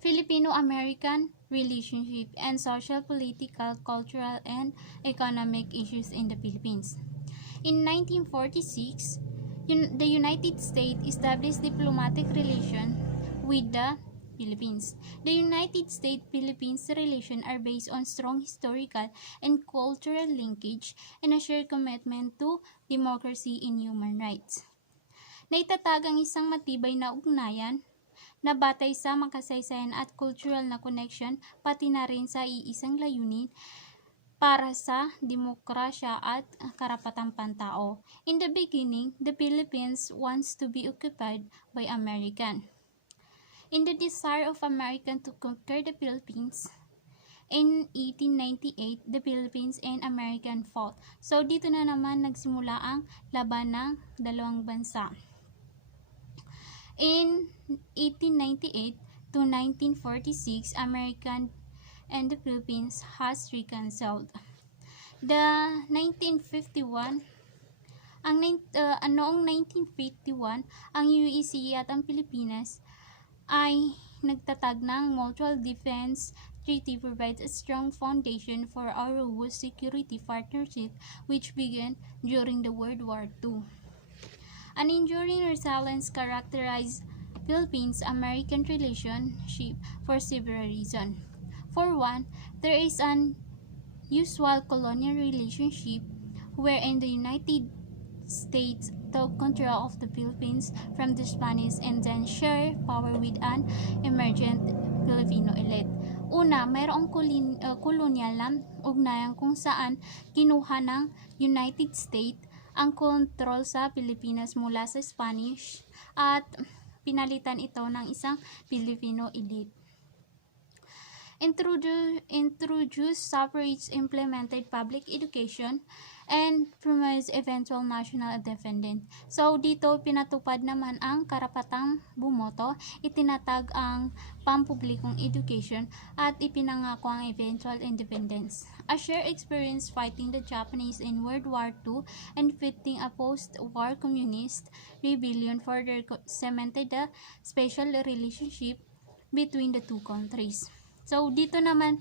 Filipino-American relationship, and social, political, cultural, and economic issues in the Philippines. In 1946, the United States established diplomatic relations with the Philippines. The United States-Philippines relations are based on strong historical and cultural linkage and a shared commitment to democracy and human rights. Naitatag ang isang matibay na ugnayan na batay sa makasaysayan at cultural na connection, pati na rin sa iisang layunin para sa demokrasya at karapatang pantao. In the beginning, the Philippines wants to be occupied by American. In the desire of American to conquer the Philippines, in 1898, the Philippines and American fought. So, dito na naman nagsimula ang laban ng dalawang bansa. In 1898 to 1946, American and the Philippines has reconciled. Noong 1951, ang UEC at ang Pilipinas ay nagtatag ng Mutual Defense Treaty provides a strong foundation for our robust security partnership which began during the World War II. An enduring resilience characterized Philippines-American relationship for several reasons. For one, there is an usual colonial relationship wherein the United States took control of the Philippines from the Spanish and then share power with an emergent Filipino elite. Una, mayroong kolonyal na ugnayan kung saan kinuha ng United States ang kontrol sa Pilipinas mula sa Spanish at pinalitan ito ng isang Filipino elite. Introduce suffrage, implemented public education, and promotes eventual national independence. So, dito pinatupad naman ang karapatang bumoto, itinatag ang pampublikong education, at ipinangako ang eventual independence. A shared experience fighting the Japanese in World War II and defeating a post-war communist rebellion further cemented the special relationship between the two countries. So, dito naman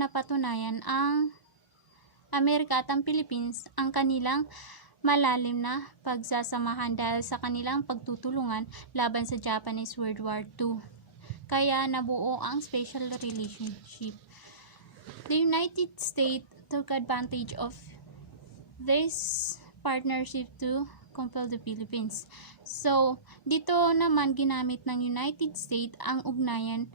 napatunayan ang Amerika at ang Philippines ang kanilang malalim na pagsasamahan dahil sa kanilang pagtutulungan laban sa Japanese World War II. Kaya nabuo ang special relationship. The United States took advantage of this partnership to compel the Philippines. So, dito naman ginamit ng United States ang ugnayan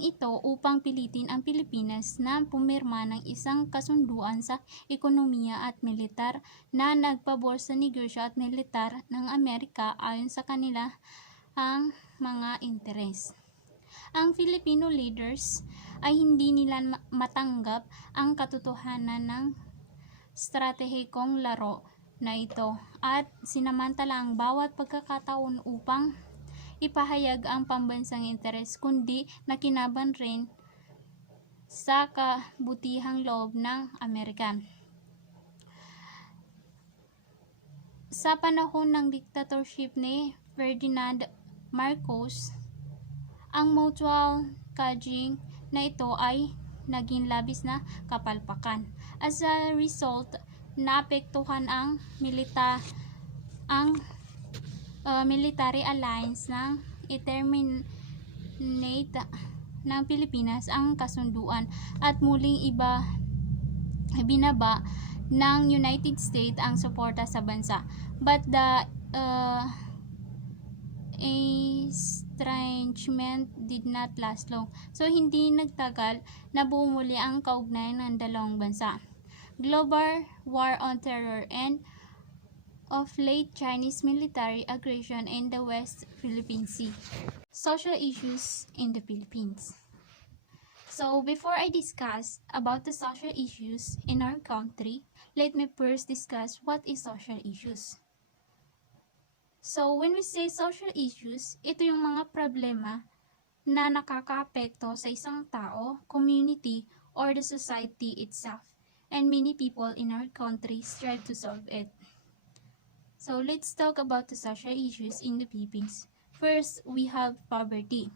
ito upang pilitin ang Pilipinas na pumirma ng isang kasunduan sa ekonomiya at militar na nagpabor sa negosyo at militar ng Amerika ayon sa kanila ang mga interes. Ang Filipino leaders ay hindi nila matanggap ang katotohanan ng stratehikong laro na ito at sinamantala ang bawat pagkakataon upang ipahayag ang pambansang interes kundi nakinaban rin sa kabutihang loob ng Amerika. Sa panahon ng dictatorship ni Ferdinand Marcos, ang mutual cudging na ito ay naging labis na kapalpakan. As a result, naapektuhan ang military alliance ng i-terminate ng Pilipinas ang kasunduan at muling binaba ng United States ang suporta sa bansa. But the estrangement did not last long. So, hindi nagtagal na buo muli ang kaugnayan ng dalawang bansa. Global war on terror and of late Chinese military aggression in the West Philippine Sea. Social issues in the Philippines. So, before I discuss about the social issues in our country, let me first discuss what is social issues. So, when we say social issues, ito yung mga problema na nakakaapekto sa isang tao, community, or the society itself. And many people in our country strive to solve it. So let's talk about the social issues in the Philippines. First, we have poverty.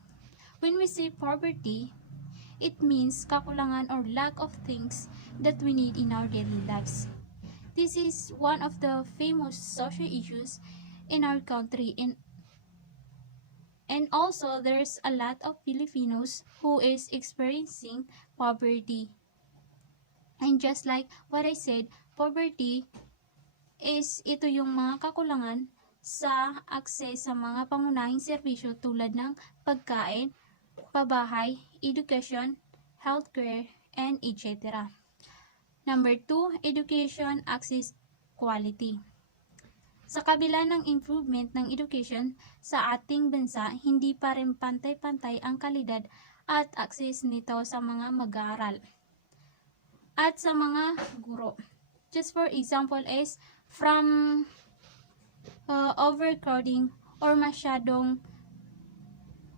When we say poverty, it means kakulangan or lack of things that we need in our daily lives. This is one of the famous social issues in our country, and also there's a lot of Filipinos who is experiencing poverty. And just like what I said, poverty is ito yung mga kakulangan sa akses sa mga pangunahing serbisyo tulad ng pagkain, pabahay, education, healthcare, and etc. Number 2, education access quality. Sa kabila ng improvement ng education sa ating bansa, hindi pa rin pantay-pantay ang kalidad at access nito sa mga mag-aaral at sa mga guro. Just for example is from overcrowding or masyadong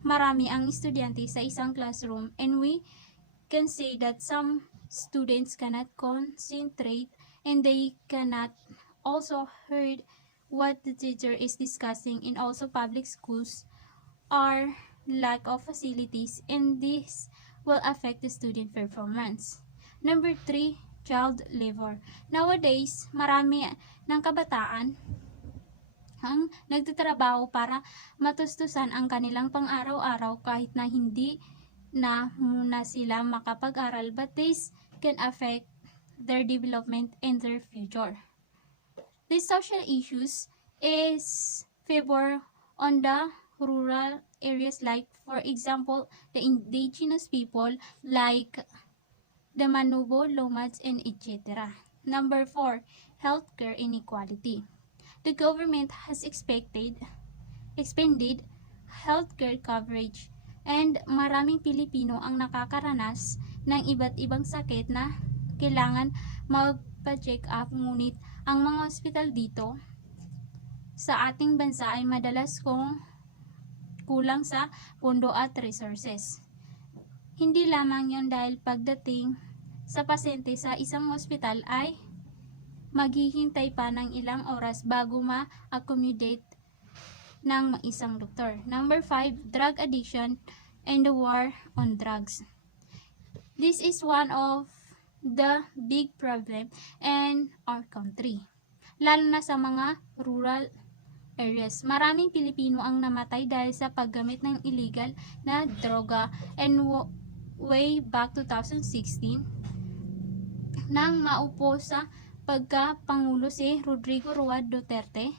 marami ang estudyante sa isang classroom, and we can say that some students cannot concentrate and they cannot also heard what the teacher is discussing, and also public schools are lack of facilities, and this will affect the student performance. Number 3, child labor. Nowadays, marami ng kabataan ang nagtatrabaho para matustusan ang kanilang pang-araw-araw kahit na hindi na muna sila makapag-aral, but this can affect their development and their future. These social issues is favor on the rural areas, like for example the indigenous people like the Manubo, Lomads, and etc. Number 4, healthcare inequality. The government has expanded healthcare coverage, and maraming Pilipino ang nakakaranas ng iba't ibang sakit na kailangan magpa-check up, ngunit ang mga ospital dito sa ating bansa ay madalas kulang sa pondo at resources. Hindi lamang yon dahil pagdating sa pasyente sa isang ospital ay maghihintay pa ng ilang oras bago ma-accommodate ng isang doktor. Number 5, drug addiction and the war on drugs. This is one of the big problem in our country, lalo na sa mga rural areas. Maraming Pilipino ang namatay dahil sa paggamit ng illegal na droga, and way back 2016 nang maupo sa pagkapangulo si Rodrigo Roa Duterte,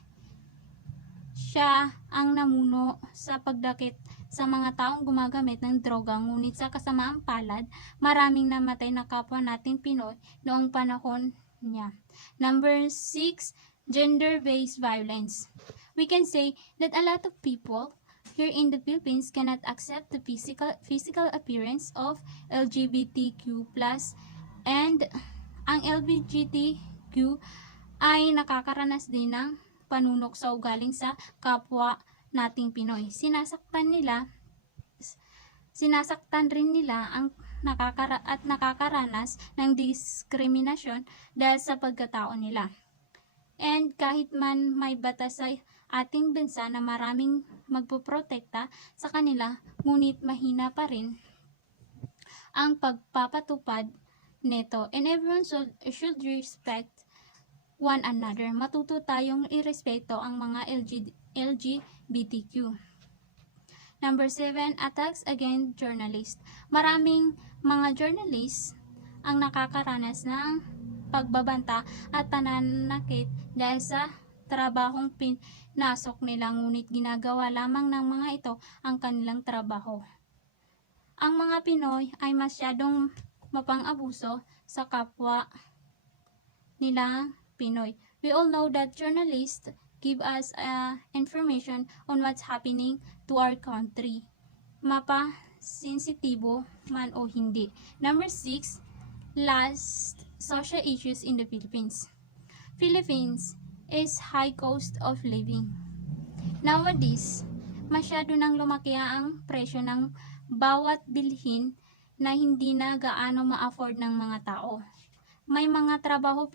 siya ang namuno sa pagdakip sa mga taong gumagamit ng droga, ngunit sa kasamaang palad, maraming namatay na kapwa nating Pinoy noong panahon niya. Number 6, gender-based violence. We can say that a lot of people here in the Philippines cannot accept the physical appearance of LGBTQ+, and ang LGBTQ ay nakakaranas din ng panunok sa ugaling sa kapwa nating Pinoy. Sinasaktan rin nila ang nakakaranas ng diskriminasyon dahil sa pagkatao nila. And kahit man may batas sa ating bansa na maraming magpoprotekta sa kanila, ngunit mahina pa rin ang pagpapatupad nito, and everyone should respect one another. Matuto tayong irespeto ang mga LGBTQ. Number 7, attacks against journalists. Maraming mga journalists ang nakakaranas ng pagbabanta at pananakit dahil sa trabahong pinasok nila, ngunit ginagawa lamang ng mga ito ang kanilang trabaho. Ang mga Pinoy ay masyadong mapang-abuso sa kapwa nila Pinoy. We all know that journalists give us information on what's happening to our country, mapa-sensitibo man o hindi. Number 6, last, social issues in the Philippines. Philippines is high cost of living. Nowadays, masyado nang lumaki ang presyo ng bawat bilhin na hindi na gaano ma-afford ng mga tao. May mga trabaho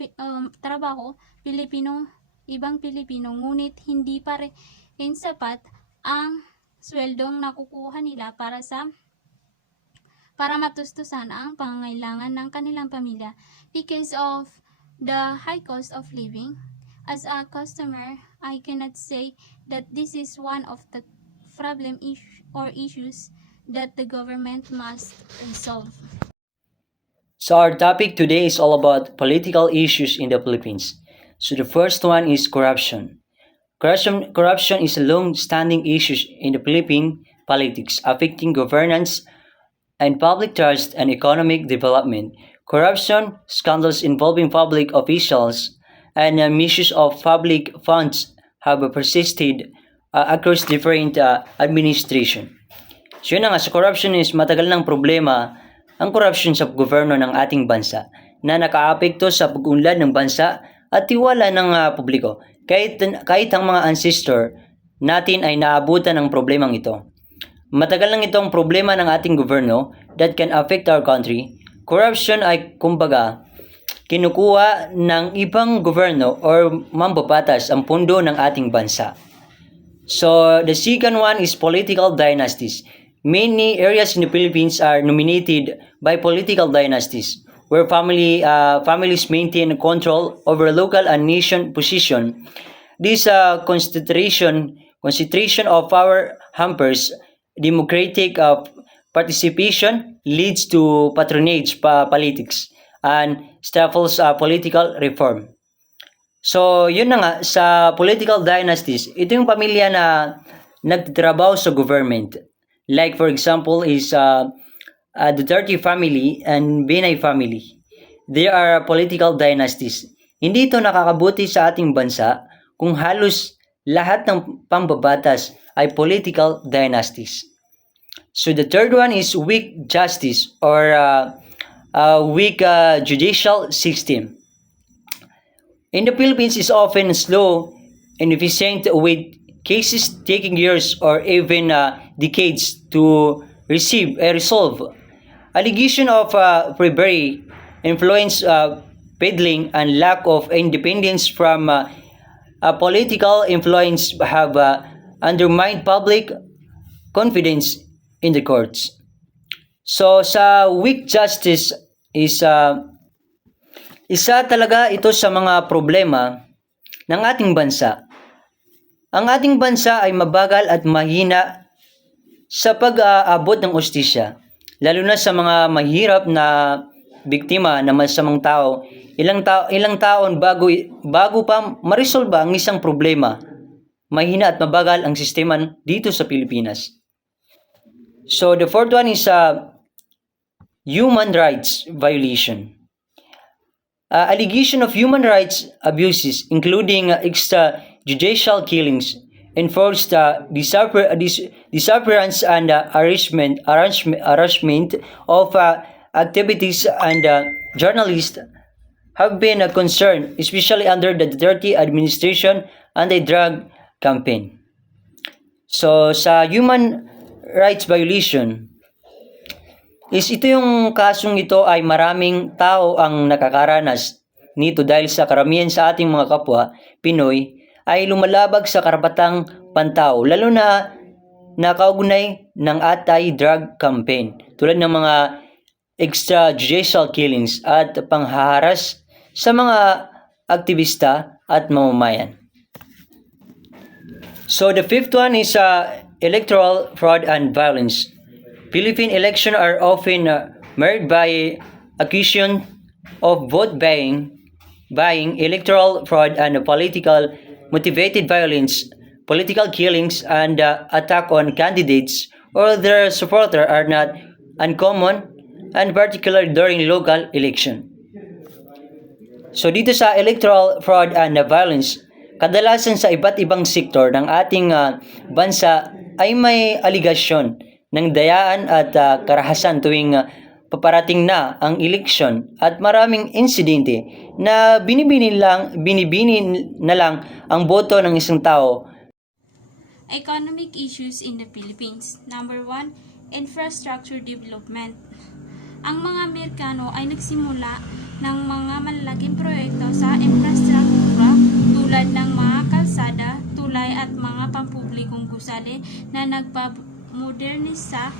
Filipino ibang Pilipino, ngunit hindi pa rin sapat ang sweldong nakukuha nila para matustusan ang pangangailangan ng kanilang pamilya because of the high cost of living. As a customer, I cannot say that this is one of the issues that the government must resolve. So our topic today is all about political issues in the Philippines. So the first one is corruption. Corruption is a long-standing issue in the Philippine politics, affecting governance and public trust and economic development. Corruption scandals involving public officials and misuse of public funds have persisted across different administration. So yun na nga, sa corruption is matagal ng problema ang corruption sa gobyerno ng ating bansa na nakaapekto sa pag-unlad ng bansa at tiwala ng publiko. Kahit ang mga ancestor natin ay naabutan ng problemang ito. Matagal lang itong problema ng ating gobyerno that can affect our country. Corruption ay kumbaga kinukuha ng ibang gobyerno or mambabatas ang pundo ng ating bansa. So the second one is political dynasties. Many areas in the Philippines are dominated by political dynasties where families maintain control over local and nation position. This concentration of power hampers democratic participation, leads to patronage politics, and stifles political reform. So, yun na nga, sa political dynasties, ito yung pamilya na nagtatrabaho sa government. Like for example is the Duterte family and Binay family. They are political dynasties. Hindi ito nakakabuti sa ating bansa kung halos lahat ng pambabatas ay political dynasties. So the third one is weak justice or weak judicial system. In the Philippines is often slow and inefficient with cases taking years or even decades to resolve. Allegation of bribery, influence peddling, and lack of independence from political influence have undermined public confidence in the courts. So sa weak justice is isa talaga ito sa mga problema ng ating bansa. Ang ating bansa ay mabagal at mahina sa pag-aabot ng ustisya, lalo na sa mga mahirap na biktima ng masamang tao. Ilang taon bago pa ma-resolve ang isang problema. Mahina at mabagal ang sistema dito sa Pilipinas. So the fourth one is human rights violation. Allegation of human rights abuses, including extrajudicial killings, enforced disappearance and arrangement of activities and journalists, have been a concern, especially under the Duterte administration anti-drug campaign. So sa human rights violation, is ito yung kasong ito ay maraming tao ang nakakaranas nito dahil sa karamihan sa ating mga kapwa Pinoy ay lumalabag sa karapatang pantao, lalo na nakaugnay ng anti-drug campaign tulad ng mga extrajudicial killings at panghaharas sa mga aktivista at mamamayan. So the fifth one is electoral fraud and violence. Philippine elections are often marred by accusation of vote buying, electoral fraud, and political motivated violence. Political killings and attack on candidates or their supporters are not uncommon, and particularly during local election. So dito sa electoral fraud and violence, kadalasan sa iba't ibang sektor ng ating bansa ay may aligasyon ng dayaan at karahasan tuwing paparating na ang eleksyon at maraming insidente na binibini na lang ang boto ng isang tao. Economic issues in the Philippines. Number 1, infrastructure development. Ang mga Amerikano ay nagsimula ng mga malalaking proyekto sa infrastruktura tulad ng mga kalsada, tulay at mga pampublikong gusali na nagpamodernisa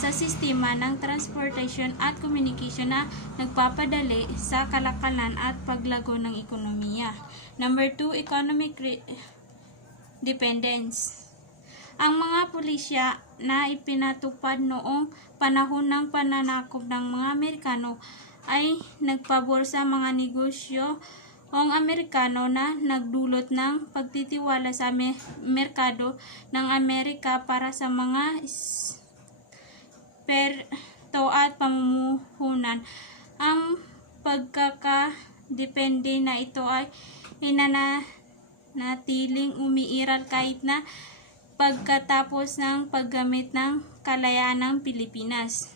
sa sistema ng transportation at communication na nagpapadali sa kalakalan at paglago ng ekonomiya. Number 2, economic dependence. Ang mga pulisya na ipinatupad noong panahon ng pananakop ng mga Amerikano ay nagpabor sa mga negosyo ang Amerikano na nagdulot ng pagtitiwala sa merkado ng Amerika para sa mga perto at pamumuhunan. Ang pagkakadepende na ito ay inanatiling umiiral kahit na pagkatapos ng paggamit ng kalayaan ng Pilipinas.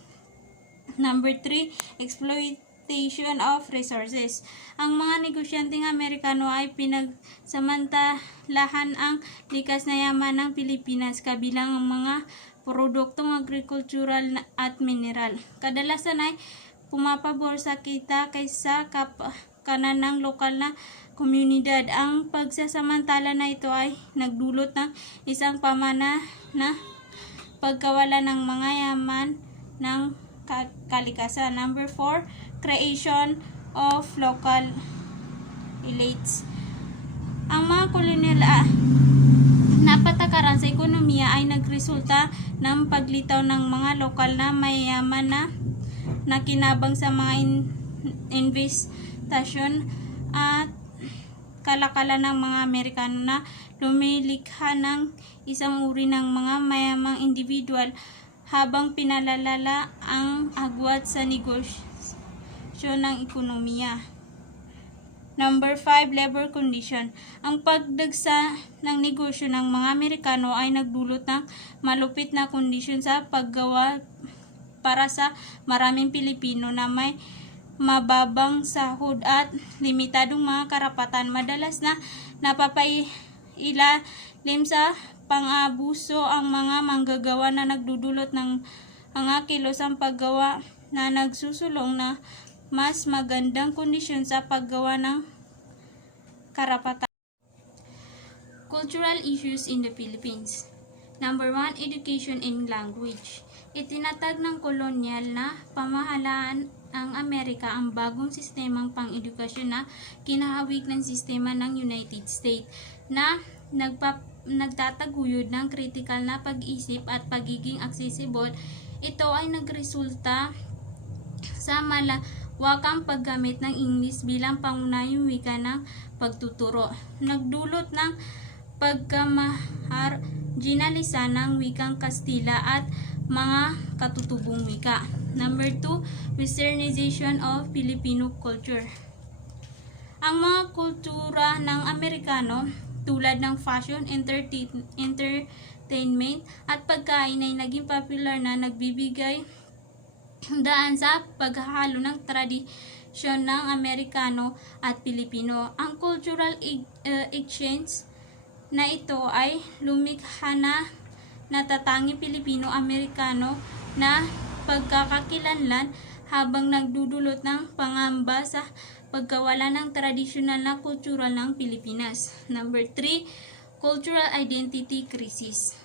Number 3, exploitation of resources. Ang mga negosyanteng Amerikano ay pinagsamantalahan ang likas na yaman ng Pilipinas kabilang ang mga produktong agrikultural at mineral. Kadalasan ay pumapabor sa kita kaysa kapakanan ng lokal na komunidad. Ang pagsasamantala na ito ay nagdulot ng isang pamana na pagkawala ng mga yaman ng kalikasan. Number 4, creation of local elites. Ang mga kolonyal na patakaran sa ekonomiya ay nagresulta ng paglitaw ng mga lokal na mayayaman na nakinabang sa mga investasyon at kalakalan ng mga Amerikano na lumilikha ng isang uri ng mga mayamang individual habang pinalalala ang agwat sa negosyo ng ekonomiya. Number 5, labor condition. Ang pagdagsa ng negosyo ng mga Amerikano ay nagdulot ng malupit na kondisyon sa paggawa para sa maraming Pilipino na may mababang sahod at limitadong mga karapatan. Madalas na napapailalim sa pang-abuso ang mga manggagawa na nagdudulot ng mga kilosang paggawa na nagsusulong na mas magandang kondisyon sa paggawa ng karapatan. Cultural issues in the Philippines. Number 1, education and language. Itinatag ng kolonyal na pamahalaan ang Amerika ang bagong sistemang pang-edukasyon na kinahawig ng sistema ng United States na nagtataguyod ng kritikal na pag-isip at pagiging accessible. Ito ay nagresulta sa malawakang paggamit ng English bilang pangunahing wika ng pagtuturo. Nagdulot ng pagkamarginalisa ng wikang Kastila at mga katutubong wika. Number 2, westernization of Filipino culture. Ang mga kultura ng Amerikano tulad ng fashion, entertainment at pagkain ay naging popular na nagbibigay daan sa paghahalo ng tradisyon ng Amerikano at Pilipino. Ang cultural exchange na ito ay lumikha na natatangi Pilipino-Amerikano na pagkakakilanlan habang nagdudulot ng pangamba sa pagkawala ng tradisyonal na kultural ng Pilipinas. Number 3, cultural identity crisis.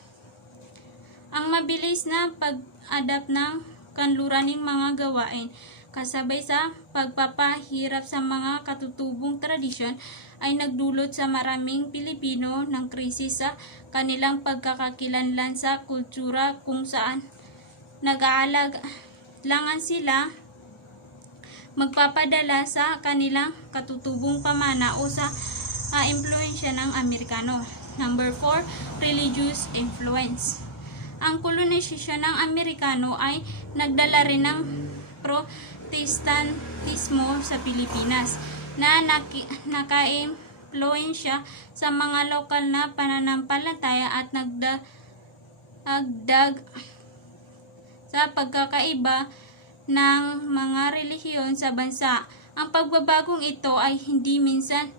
Ang mabilis na pag-adapt ng kanluraning mga gawain kasabay sa pagpapahirap sa mga katutubong tradisyon ay nagdulot sa maraming Pilipino ng krisis sa kanilang pagkakakilanlan sa kultura kung saan nag-aalangan sila magpapadala sa kanilang katutubong pamana o sa impluensya ng Amerikano. Number 4, religious influence. Ang kolonisasyon ng Amerikano ay nagdala rin ng Protestantismo sa Pilipinas na naka-impluensya sa mga lokal na pananampalataya at nagdagdag sa pagkakaiba ng mga relihiyon sa bansa. Ang pagbabagong ito ay hindi minsan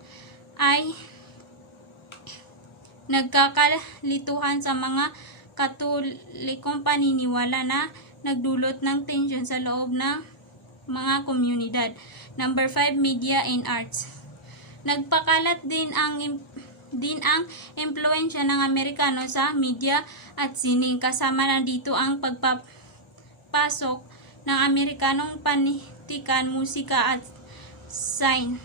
ay nagkakalituhan sa mga Katolikong paniniwala na nagdulot ng tensyon sa loob ng mga komunidad. Number 5, media and arts. Nagpakalat din ang din ang impluensya ng Amerikano sa media at sining. Kasama na dito ang pagpapasok ng Amerikanong panitikan, musika at sign.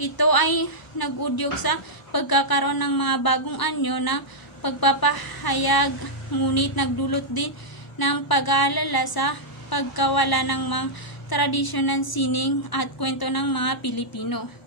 Ito ay nag-udyok sa pagkakaroon ng mga bagong anyo ng pagpapahayag, ngunit nagdulot din ng pag-aalala sa pagkawala ng mga tradisyon ng sining at kwento ng mga Pilipino.